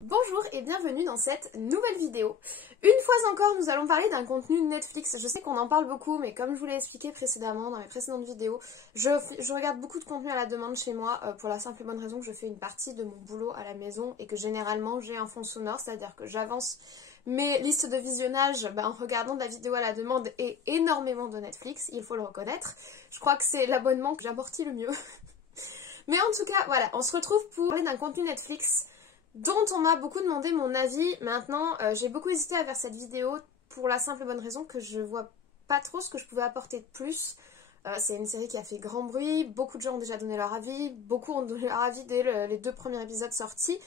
Bonjour et bienvenue dans cette nouvelle vidéo. Une fois encore, nous allons parler d'un contenu Netflix. Je sais qu'on en parle beaucoup, mais comme je vous l'ai expliqué précédemment dans mes précédentes vidéos, je regarde beaucoup de contenu à la demande chez moi pour la simple et bonne raison que je fais une partie de mon boulot à la maison et que généralement j'ai un fond sonore, c'est-à-dire que j'avance mes listes de visionnage en regardant de la vidéo à la demande et énormément de Netflix, il faut le reconnaître. Je crois que c'est l'abonnement que j'amortis le mieux. Mais en tout cas, voilà, on se retrouve pour parler d'un contenu Netflix dont on m'a beaucoup demandé mon avis. Maintenant, j'ai beaucoup hésité à faire cette vidéo pour la simple et bonne raison que je vois pas trop ce que je pouvais apporter de plus. C'est une série qui a fait grand bruit, beaucoup de gens ont déjà donné leur avis, beaucoup ont donné leur avis dès les 2 premiers épisodes sortis.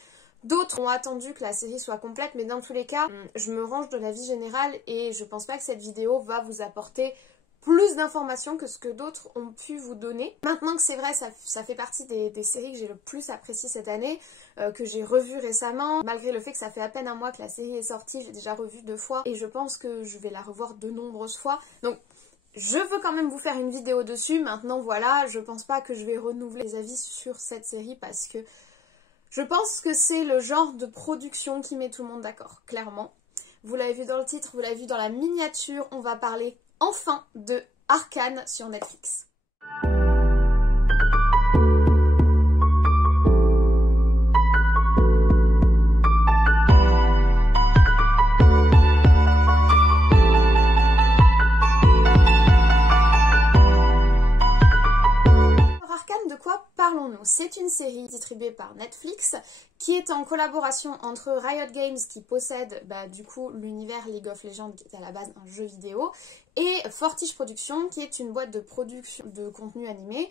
D'autres ont attendu que la série soit complète, mais dans tous les cas, je me range de l'avis général et je pense pas que cette vidéo va vous apporter plus d'informations que ce que d'autres ont pu vous donner. Maintenant que c'est vrai, ça fait partie des séries que j'ai le plus appréciées cette année, que j'ai revues récemment. Malgré le fait que ça fait à peine un mois que la série est sortie, j'ai déjà revu 2 fois et je pense que je vais la revoir de nombreuses fois. Donc je veux quand même vous faire une vidéo dessus. Maintenant voilà, je pense pas que je vais renouveler les avis sur cette série parce que je pense que c'est le genre de production qui met tout le monde d'accord, clairement. Vous l'avez vu dans le titre, vous l'avez vu dans la miniature, on va parler enfin de Arcane sur Netflix. De quoi parlons-nous? C'est une série distribuée par Netflix qui est en collaboration entre Riot Games qui possède du coup l'univers League of Legends qui est à la base un jeu vidéo et Fortiche Productions qui est une boîte de production de contenu animé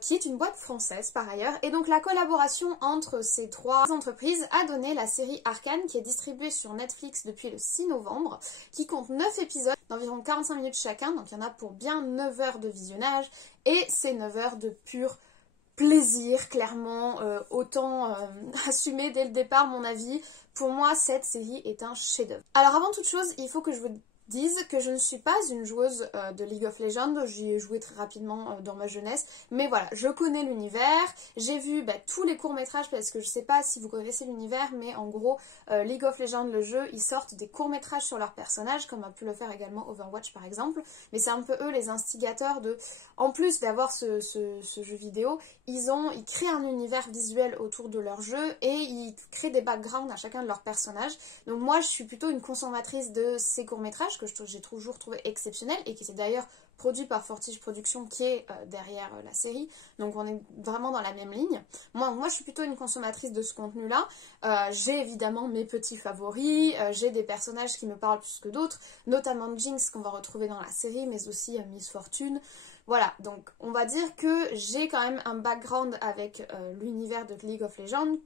qui est une boîte française par ailleurs. Et donc la collaboration entre ces 3 entreprises a donné la série Arcane qui est distribuée sur Netflix depuis le 6 novembre, qui compte 9 épisodes d'environ 45 minutes chacun, donc il y en a pour bien 9 heures de visionnage et c'est 9 heures de pur plaisir, clairement, autant assumer dès le départ mon avis. Pour moi, cette série est un chef-d'œuvre. Alors avant toute chose, il faut que je vous dise que je ne suis pas une joueuse de League of Legends, j'y ai joué très rapidement dans ma jeunesse, mais voilà, je connais l'univers, j'ai vu tous les courts-métrages parce que je sais pas si vous connaissez l'univers, mais en gros, League of Legends, le jeu, ils sortent des courts-métrages sur leurs personnages, comme a pu le faire également Overwatch par exemple, mais c'est un peu eux les instigateurs de, en plus d'avoir ce jeu vidéo, ils créent un univers visuel autour de leur jeu et ils créent des backgrounds à chacun de leurs personnages. Donc moi je suis plutôt une consommatrice de ces courts-métrages que j'ai toujours trouvé exceptionnel et qui c'est d'ailleurs produit par Fortiche Productions qui est derrière la série, donc on est vraiment dans la même ligne. Moi je suis plutôt une consommatrice de ce contenu là, j'ai évidemment mes petits favoris, j'ai des personnages qui me parlent plus que d'autres, notamment Jinx qu'on va retrouver dans la série, mais aussi Miss Fortune. Voilà, donc on va dire que j'ai quand même un background avec l'univers de League of Legends,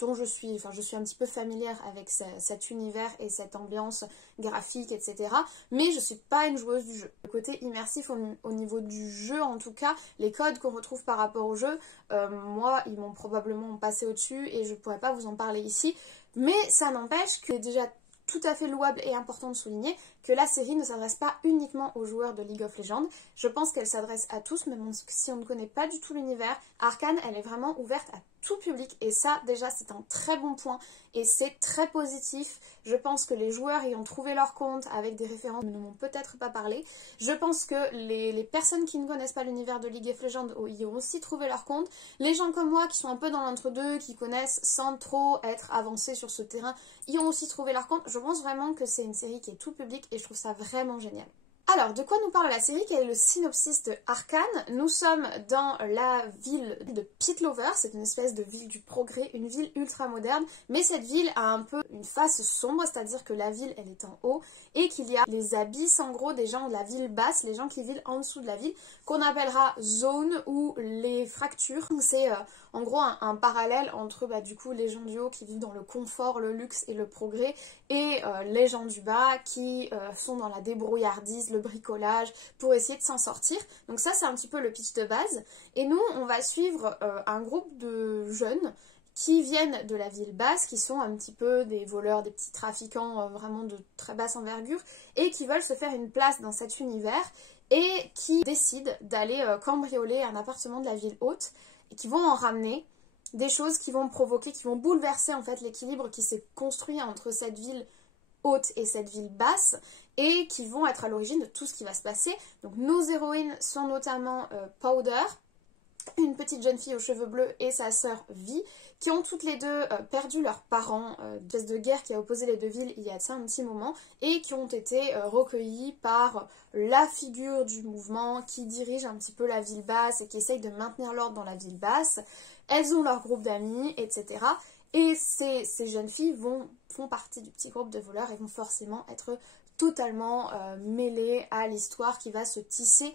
dont je suis un petit peu familière avec cet univers et cette ambiance graphique, etc. Mais je suis pas une joueuse du jeu. Le côté immersif au niveau du jeu, en tout cas, les codes qu'on retrouve par rapport au jeu, moi, ils m'ont probablement passé au-dessus et je pourrais pas vous en parler ici. Mais ça n'empêche que c'est déjà tout à fait louable et important de souligner que la série ne s'adresse pas uniquement aux joueurs de League of Legends. Je pense qu'elle s'adresse à tous, même si on ne connaît pas du tout l'univers. Arcane, elle est vraiment ouverte à tout public et ça déjà c'est un très bon point et c'est très positif. Je pense que les joueurs y ont trouvé leur compte avec des références dont nous n'ont peut-être pas parlé. Je pense que les personnes qui ne connaissent pas l'univers de League of Legends y ont aussi trouvé leur compte. Les gens comme moi qui sont un peu dans l'entre-deux, qui connaissent sans trop être avancés sur ce terrain, y ont aussi trouvé leur compte. Je pense vraiment que c'est une série qui est tout public et je trouve ça vraiment génial. Alors, de quoi nous parle la série? Quel est le synopsis de Arcane? Nous sommes dans la ville de Piltover, c'est une espèce de ville du progrès, une ville ultra moderne, mais cette ville a un peu une face sombre, c'est-à-dire que la ville, elle est en haut, et qu'il y a les abysses, en gros, des gens de la ville basse, les gens qui vivent en dessous de la ville, qu'on appellera zone ou les fractures. C'est en gros un parallèle entre du coup les gens du haut qui vivent dans le confort, le luxe et le progrès, et les gens du bas qui sont dans la débrouillardise, le bricolage, pour essayer de s'en sortir. Donc ça c'est un petit peu le pitch de base. Et nous on va suivre un groupe de jeunes qui viennent de la ville basse, qui sont un petit peu des voleurs, des petits trafiquants vraiment de très basse envergure, et qui veulent se faire une place dans cet univers, et qui décident d'aller cambrioler un appartement de la ville haute, et qui vont en ramener des choses qui vont provoquer, qui vont bouleverser en fait l'équilibre qui s'est construit entre cette ville haute et cette ville basse, et qui vont être à l'origine de tout ce qui va se passer. Donc nos héroïnes sont notamment Powder, une petite jeune fille aux cheveux bleus, et sa sœur Vi, qui ont toutes les deux perdu leurs parents, une espèce de guerre qui a opposé les deux villes il y a de ça un petit moment, et qui ont été recueillies par la figure du mouvement qui dirige un petit peu la ville basse et qui essaye de maintenir l'ordre dans la ville basse. Elles ont leur groupe d'amis, etc. Et ces jeunes filles font partie du petit groupe de voleurs et vont forcément être totalement mêlées à l'histoire qui va se tisser.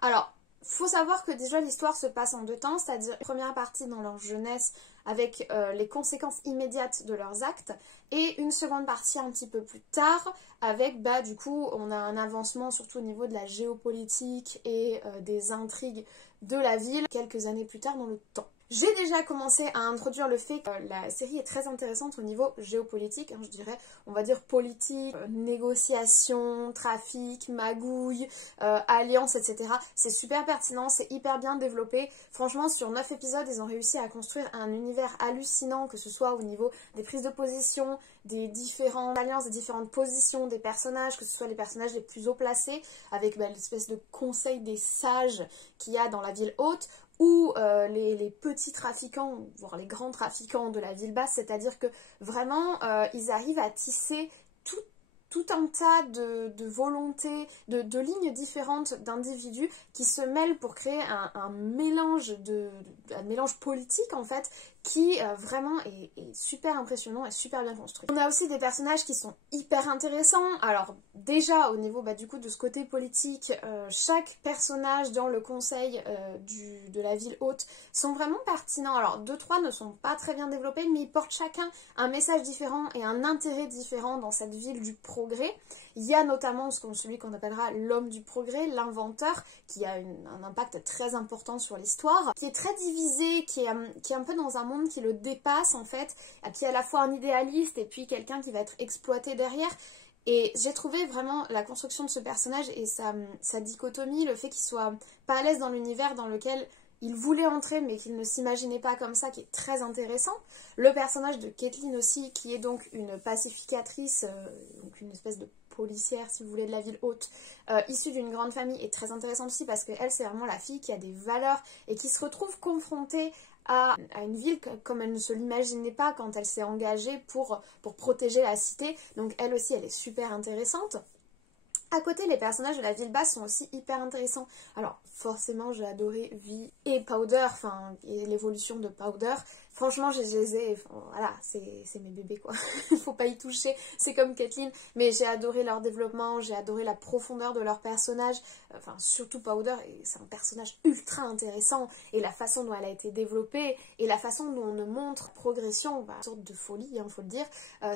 Alors, faut savoir que déjà l'histoire se passe en deux temps, c'est-à-dire une première partie dans leur jeunesse avec les conséquences immédiates de leurs actes, et une seconde partie un petit peu plus tard avec, du coup, on a un avancement surtout au niveau de la géopolitique et des intrigues de la ville quelques années plus tard dans le temps. J'ai déjà commencé à introduire le fait que la série est très intéressante au niveau géopolitique, je dirais, on va dire politique, négociation, trafic, magouille, alliance, etc. C'est super pertinent, c'est hyper bien développé. Franchement, sur 9 épisodes, ils ont réussi à construire un univers hallucinant, que ce soit au niveau des prises de position, des différentes alliances, des différentes positions des personnages, que ce soit les personnages les plus haut placés, avec l'espèce de conseil des sages qu'il y a dans la ville haute, ou les petits trafiquants, voire les grands trafiquants de la ville basse, c'est-à-dire que vraiment ils arrivent à tisser tout un tas de volontés, de lignes différentes d'individus qui se mêlent pour créer un mélange politique en fait, qui vraiment est super impressionnant et super bien construit. On a aussi des personnages qui sont hyper intéressants. Alors déjà au niveau du coup de ce côté politique, chaque personnage dans le conseil de la ville haute sont vraiment pertinents. Alors 2-3 ne sont pas très bien développés, mais ils portent chacun un message différent et un intérêt différent dans cette ville du progrès. Il y a notamment celui qu'on appellera l'homme du progrès, l'inventeur, qui a un impact très important sur l'histoire, qui est très divisé, qui est un peu dans un monde qui le dépasse en fait, qui est à la fois un idéaliste et puis quelqu'un qui va être exploité derrière. Et j'ai trouvé vraiment la construction de ce personnage et sa dichotomie, le fait qu'il soit pas à l'aise dans l'univers dans lequel il voulait entrer mais qu'il ne s'imaginait pas comme ça, qui est très intéressant. Le personnage de Caitlin aussi, qui est donc une pacificatrice, donc une espèce de policière si vous voulez de la ville haute, issue d'une grande famille, est très intéressante aussi parce qu'elle c'est vraiment la fille qui a des valeurs et qui se retrouve confrontée à une ville comme elle ne se l'imaginait pas quand elle s'est engagée pour protéger la cité. Donc elle aussi elle est super intéressante. À côté, les personnages de la ville basse sont aussi hyper intéressants. Alors, forcément, j'ai adoré Vi et Powder, et l'évolution de Powder. Franchement, voilà, c'est mes bébés, quoi. Faut pas y toucher, c'est comme Caitlin. Mais j'ai adoré leur développement, j'ai adoré la profondeur de leur personnage. Surtout Powder, c'est un personnage ultra intéressant. Et la façon dont elle a été développée, et la façon dont on nous montre progression, une sorte de folie, faut le dire.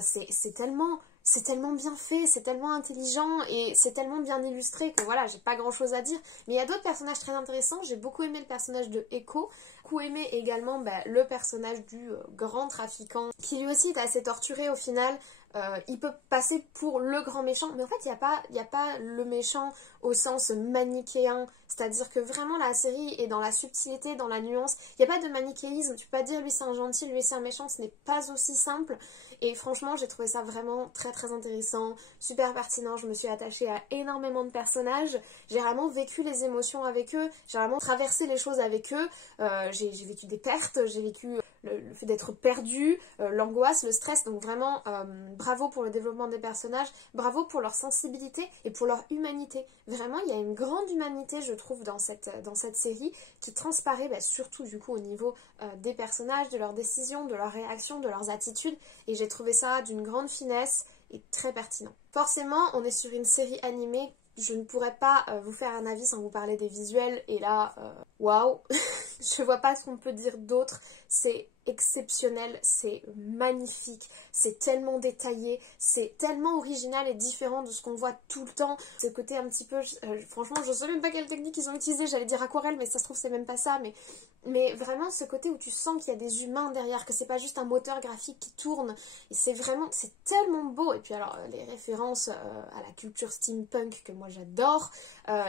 C'est tellement bien fait, c'est tellement intelligent et c'est tellement bien illustré que voilà, j'ai pas grand chose à dire. Mais il y a d'autres personnages très intéressants. J'ai beaucoup aimé le personnage de Echo, beaucoup aimé également le personnage du grand trafiquant, qui lui aussi est assez torturé au final. Il peut passer pour le grand méchant, mais en fait il n'y a pas le méchant au sens manichéen, c'est-à-dire que vraiment la série est dans la subtilité, dans la nuance. Il n'y a pas de manichéisme, tu peux pas dire lui c'est un gentil, lui c'est un méchant, ce n'est pas aussi simple. Et franchement j'ai trouvé ça vraiment très très intéressant, super pertinent. Je me suis attachée à énormément de personnages, j'ai vraiment vécu les émotions avec eux, j'ai vraiment traversé les choses avec eux. J'ai vécu des pertes, j'ai vécu le fait d'être perdu, l'angoisse, le stress. Donc vraiment bravo pour le développement des personnages, bravo pour leur sensibilité et pour leur humanité. Vraiment il y a une grande humanité je trouve dans cette série qui transparaît surtout du coup au niveau des personnages, de leurs décisions, de leurs réactions, de leurs attitudes, et j'ai trouvé ça d'une grande finesse et très pertinent. Forcément on est sur une série animée, je ne pourrais pas vous faire un avis sans vous parler des visuels, et là waouh. Je vois pas ce qu'on peut dire d'autre, c'est exceptionnel, c'est magnifique, c'est tellement détaillé, c'est tellement original et différent de ce qu'on voit tout le temps. Ce côté un petit peu, franchement je sais même pas quelle technique ils ont utilisé, j'allais dire aquarelle mais ça se trouve c'est même pas ça, mais vraiment ce côté où tu sens qu'il y a des humains derrière, que c'est pas juste un moteur graphique qui tourne, et c'est tellement beau. Et puis alors les références à la culture steampunk que moi j'adore,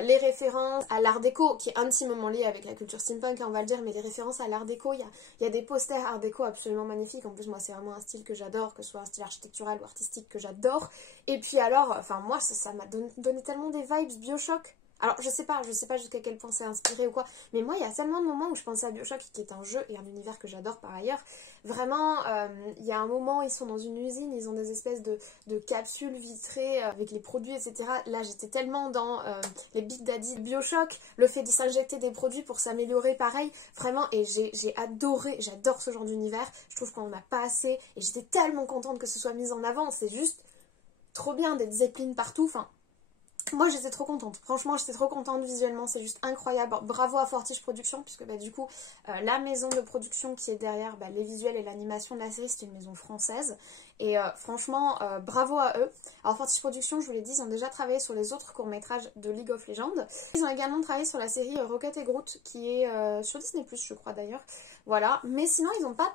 les références à l'art déco qui est intimement lié avec la culture steampunk, on va le dire, mais les références à l'art déco, il y y a des posters art déco absolument magnifiques. En plus moi c'est vraiment un style que j'adore, que ce soit un style architectural ou artistique que j'adore. Et puis alors, enfin moi ça m'a donné tellement des vibes BioShock. Alors je sais pas jusqu'à quel point c'est inspiré ou quoi, mais moi il y a tellement de moments où je pensais à BioShock, qui est un jeu et un univers que j'adore par ailleurs. Vraiment, il y a un moment, ils sont dans une usine, ils ont des espèces de capsules vitrées avec les produits, etc. Là j'étais tellement dans les Big Daddy de BioShock, le fait de s'injecter des produits pour s'améliorer pareil, vraiment, et j'ai adoré, j'adore ce genre d'univers, je trouve qu'on en a pas assez, et j'étais tellement contente que ce soit mis en avant, c'est juste trop bien, des zeppelins partout, enfin... Moi j'étais trop contente, franchement j'étais trop contente visuellement, c'est juste incroyable. Bravo à Fortiche Productions, puisque bah, du coup la maison de production qui est derrière les visuels et l'animation de la série, c'est une maison française. Et franchement bravo à eux. Alors Fortiche Productions, je vous l'ai dit, ils ont déjà travaillé sur les autres courts-métrages de League of Legends. Ils ont également travaillé sur la série Rocket et Groot, qui est sur Disney+, je crois d'ailleurs. Voilà, mais sinon ils n'ont pas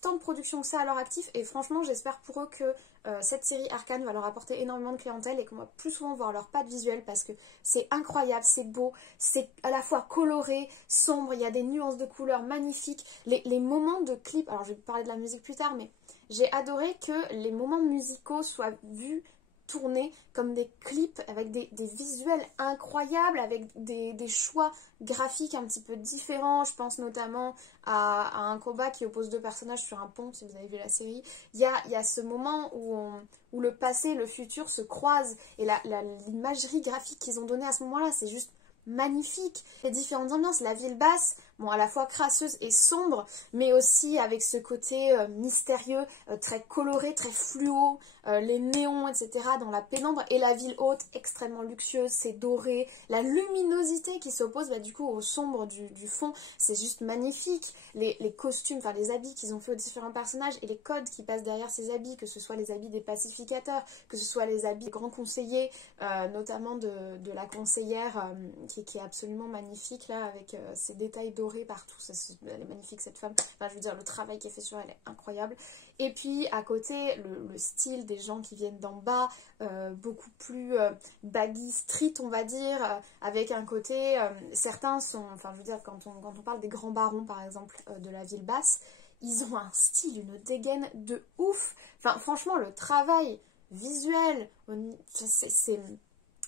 tant de production que ça à leur actif, et franchement j'espère pour eux que cette série Arcane va leur apporter énormément de clientèle et qu'on va plus souvent voir leur patte visuelle, parce que c'est incroyable, c'est beau, c'est à la fois coloré, sombre, il y a des nuances de couleurs magnifiques, les moments de clips, alors je vais parler de la musique plus tard, mais j'ai adoré que les moments musicaux soient vus, tournés comme des clips avec des visuels incroyables, avec des choix graphiques un petit peu différents. Je pense notamment à un combat qui oppose deux personnages sur un pont, si vous avez vu la série. Il y a ce moment où le passé et le futur se croisent, et l'imagerie graphique qu'ils ont donnée à ce moment-là, c'est juste magnifique. Les différentes ambiances, la ville basse, bon, à la fois crasseuse et sombre, mais aussi avec ce côté mystérieux, très coloré, très fluo, les néons, etc. dans la pénombre, et la ville haute, extrêmement luxueuse, c'est doré, la luminosité qui s'oppose du coup au sombre du fond, c'est juste magnifique. Les costumes, enfin les habits qu'ils ont fait aux différents personnages, et les codes qui passent derrière ces habits, que ce soit les habits des pacificateurs, que ce soit les habits des grands conseillers, notamment de la conseillère qui est absolument magnifique là, avec ses détails dorés partout, elle est magnifique cette femme, enfin je veux dire le travail qui est fait sur elle est incroyable. Et puis à côté le style des gens qui viennent d'en bas, beaucoup plus baggy street on va dire, avec un côté, certains sont, enfin je veux dire quand on parle des grands barons par exemple de la ville basse, ils ont un style, une dégaine de ouf, enfin franchement le travail visuel, c'est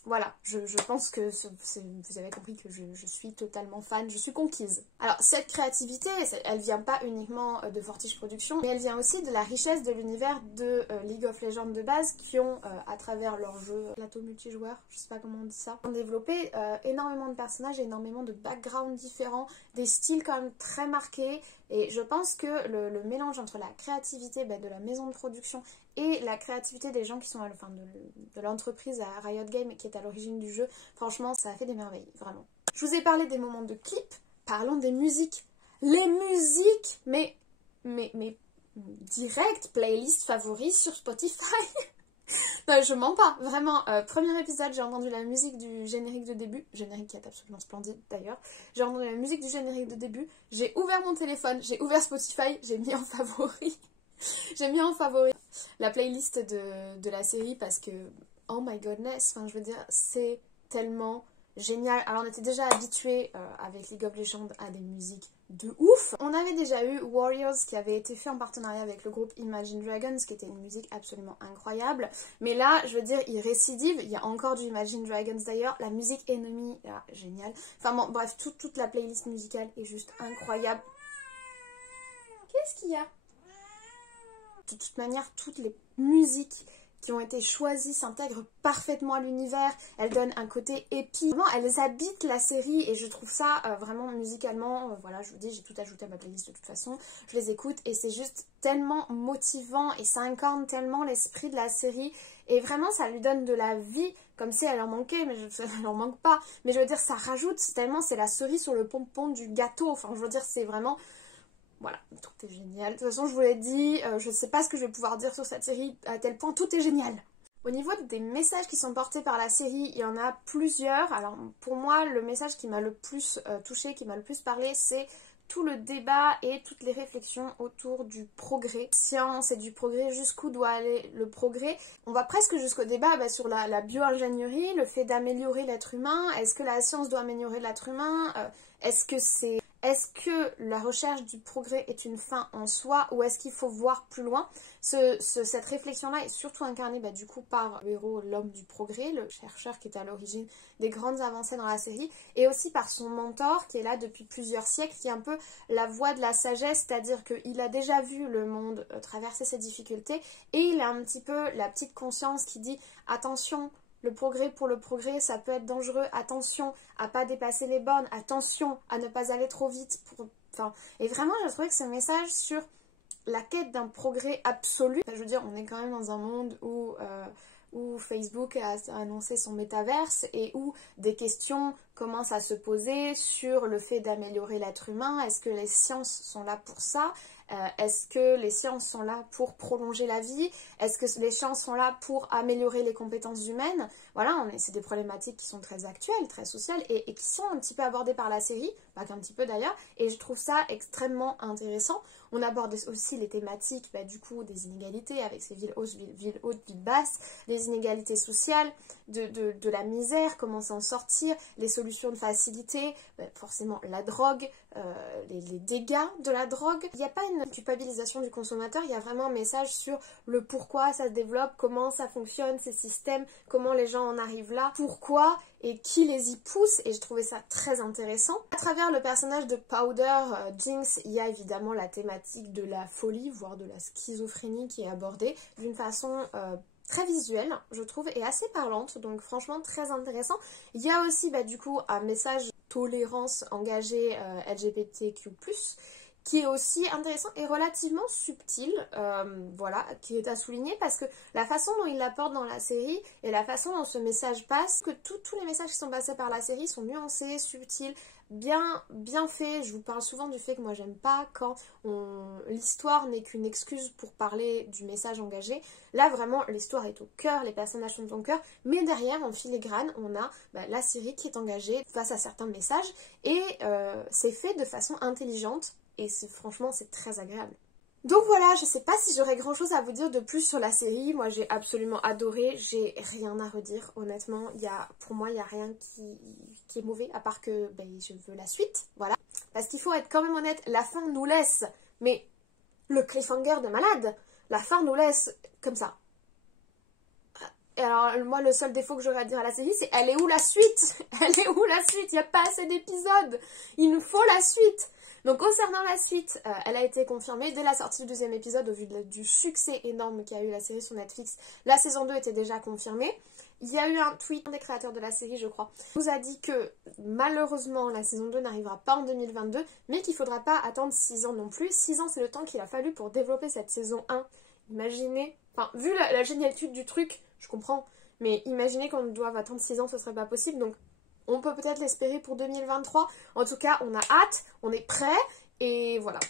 voilà, je pense que vous avez compris que je suis totalement fan, je suis conquise. Alors cette créativité, elle vient pas uniquement de Fortiche Productions, mais elle vient aussi de la richesse de l'univers de League of Legends de base, qui ont, à travers leur jeu plateau multijoueur, je sais pas comment on dit ça, ont développé énormément de personnages, énormément de backgrounds différents, des styles quand même très marqués, et je pense que le mélange entre la créativité de la maison de production et la créativité des gens qui sont de l'entreprise à Riot Games qui est à l'origine du jeu, franchement ça a fait des merveilles, vraiment. Je vous ai parlé des moments de clips, parlons des musiques. Les musiques, mais direct playlist favori sur Spotify. Non, je mens pas, vraiment. Premier épisode, j'ai entendu la musique du générique de début, générique qui est absolument splendide d'ailleurs. J'ai entendu la musique du générique de début, j'ai ouvert mon téléphone, j'ai ouvert Spotify, j'ai mis en favori. J'ai mis en favori la playlist de la série parce que, oh my goodness, enfin je veux dire, c'est tellement génial. Alors on était déjà habitués avec League of Legends à des musiques de ouf. On avait déjà eu Warriors qui avait été fait en partenariat avec le groupe Imagine Dragons, qui était une musique absolument incroyable. Mais là, je veux dire, il récidive, il y a encore du Imagine Dragons d'ailleurs. La musique Enemy, là, génial. Enfin bon, bref, toute la playlist musicale est juste incroyable. Qu'est-ce qu'il y a ? De toute manière, toutes les musiques qui ont été choisies s'intègrent parfaitement à l'univers, elles donnent un côté épique, vraiment elles habitent la série et je trouve ça vraiment musicalement, voilà je vous dis j'ai tout ajouté à ma playlist de toute façon, je les écoute et c'est juste tellement motivant et ça incarne tellement l'esprit de la série et vraiment ça lui donne de la vie comme si elle en manquait, mais elle en manque pas, mais je veux dire ça rajoute tellement, c'est la cerise sur le pompon du gâteau, enfin je veux dire c'est vraiment... Voilà, tout est génial. De toute façon, je vous l'ai dit, je sais pas ce que je vais pouvoir dire sur cette série, à tel point tout est génial. Au niveau des messages qui sont portés par la série, il y en a plusieurs. Alors, pour moi, le message qui m'a le plus touché, qui m'a le plus parlé, c'est tout le débat et toutes les réflexions autour du progrès. Science et du progrès, jusqu'où doit aller le progrès. On va presque jusqu'au débat sur la bio-ingénierie, le fait d'améliorer l'être humain. Est-ce que la science doit améliorer l'être humain ? Est-ce que c'est est-ce que la recherche du progrès est une fin en soi ou est-ce qu'il faut voir plus loin? Cette réflexion-là est surtout incarnée du coup par le héros, l'homme du progrès, le chercheur qui est à l'origine des grandes avancées dans la série, et aussi par son mentor qui est là depuis plusieurs siècles, qui est un peu la voix de la sagesse, c'est-à-dire qu'il a déjà vu le monde traverser ses difficultés et il a un petit peu la petite conscience qui dit attention, le progrès pour le progrès, ça peut être dangereux. Attention à pas dépasser les bornes. Attention à ne pas aller trop vite. Et vraiment, j'ai trouvé que ce message sur la quête d'un progrès absolu. Je veux dire, on est quand même dans un monde où Facebook a annoncé son métaverse et où des questions commencent à se poser sur le fait d'améliorer l'être humain. Est-ce que les sciences sont là pour ça ? Est-ce que les sciences sont là pour prolonger la vie? Est-ce que les sciences sont là pour améliorer les compétences humaines? Voilà, c'est des problématiques qui sont très actuelles, très sociales et qui sont un petit peu abordées par la série, pas qu'un petit peu d'ailleurs, et je trouve ça extrêmement intéressant. On aborde aussi les thématiques du coup des inégalités avec ces villes hautes, villes basses, les inégalités sociales, de la misère, comment s'en sortir, les solutions de facilité, forcément la drogue, les dégâts de la drogue. Il n'y a pas une culpabilisation du consommateur, il y a vraiment un message sur le pourquoi ça se développe, comment ça fonctionne, ces systèmes, comment les gens en arrivent là, pourquoi et qui les y pousse, et je trouvais ça très intéressant. À travers le personnage de Powder, Jinx, il y a évidemment la thématique de la folie, voire de la schizophrénie qui est abordée d'une façon très visuelle, je trouve, et assez parlante, donc franchement très intéressant. Il y a aussi du coup un message tolérance engagée LGBTQ+, qui est aussi intéressant et relativement subtil, voilà, qui est à souligner parce que la façon dont il l'apporte dans la série et la façon dont ce message passe, que tous les messages qui sont passés par la série sont nuancés, subtils, bien faits. Je vous parle souvent du fait que moi j'aime pas quand l'histoire n'est qu'une excuse pour parler du message engagé. Là vraiment l'histoire est au cœur, les personnages sont au cœur, mais derrière en filigrane on a la série qui est engagée face à certains messages et c'est fait de façon intelligente. Et franchement, c'est très agréable. Donc voilà, je sais pas si j'aurais grand chose à vous dire de plus sur la série. Moi, j'ai absolument adoré. J'ai rien à redire, honnêtement. Pour moi, il n'y a rien qui est mauvais, à part que je veux la suite. Voilà. Parce qu'il faut être quand même honnête, la fin nous laisse, mais le cliffhanger de malade, la fin nous laisse comme ça. Et alors, moi, le seul défaut que j'aurais à dire à la série, c'est elle est où la suite? Elle est où la suite? Il n'y a pas assez d'épisodes. Il nous faut la suite. Donc concernant la suite, elle a été confirmée dès la sortie du deuxième épisode au vu du succès énorme qu'a eu la série sur Netflix. La saison 2 était déjà confirmée. Il y a eu un tweet des créateurs de la série, je crois, qui nous a dit que malheureusement la saison 2 n'arrivera pas en 2022, mais qu'il ne faudra pas attendre 6 ans non plus. 6 ans, c'est le temps qu'il a fallu pour développer cette saison 1. Imaginez, vu la génialité du truc, je comprends, mais imaginez qu'on doive attendre 6 ans, ce serait pas possible, donc on peut peut-être l'espérer pour 2023. En tout cas, on a hâte, on est prêt. Et voilà.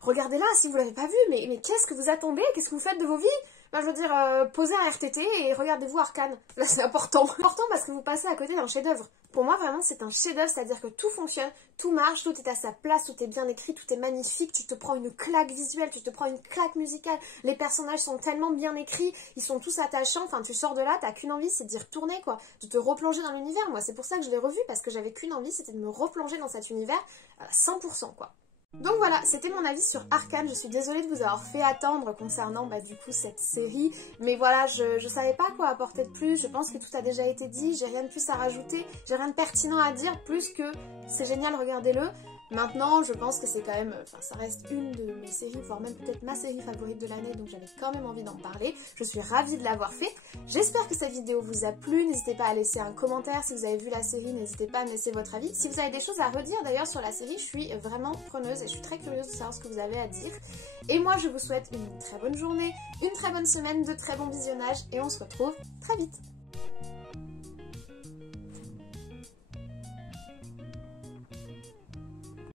Regardez-la si vous l'avez pas vu. Mais qu'est-ce que vous attendez? Qu'est-ce que vous faites de vos vies? Je veux dire, posez un RTT et regardez-vous Arcane. Là, c'est important. Important parce que vous passez à côté d'un chef-d'œuvre. Pour moi, vraiment, c'est un chef-d'œuvre, c'est-à-dire que tout fonctionne, tout marche, tout est à sa place, tout est bien écrit, tout est magnifique. Tu te prends une claque visuelle, tu te prends une claque musicale. Les personnages sont tellement bien écrits, ils sont tous attachants. Enfin, tu sors de là, t'as qu'une envie, c'est d'y retourner, quoi. De te replonger dans l'univers. Moi, c'est pour ça que je l'ai revu, parce que j'avais qu'une envie, c'était de me replonger dans cet univers à 100%, quoi. Donc voilà, c'était mon avis sur Arcane. Je suis désolée de vous avoir fait attendre concernant du coup cette série. Mais voilà, je savais pas quoi apporter de plus. Je pense que tout a déjà été dit. J'ai rien de plus à rajouter. J'ai rien de pertinent à dire plus que c'est génial, regardez-le. Maintenant, je pense que c'est quand même, ça reste une de mes séries, voire même peut-être ma série favorite de l'année, donc j'avais quand même envie d'en parler. Je suis ravie de l'avoir fait. J'espère que cette vidéo vous a plu. N'hésitez pas à laisser un commentaire si vous avez vu la série, n'hésitez pas à me laisser votre avis. Si vous avez des choses à redire d'ailleurs sur la série, je suis vraiment preneuse et je suis très curieuse de savoir ce que vous avez à dire. Et moi, je vous souhaite une très bonne journée, une très bonne semaine, de très bons visionnages et on se retrouve très vite.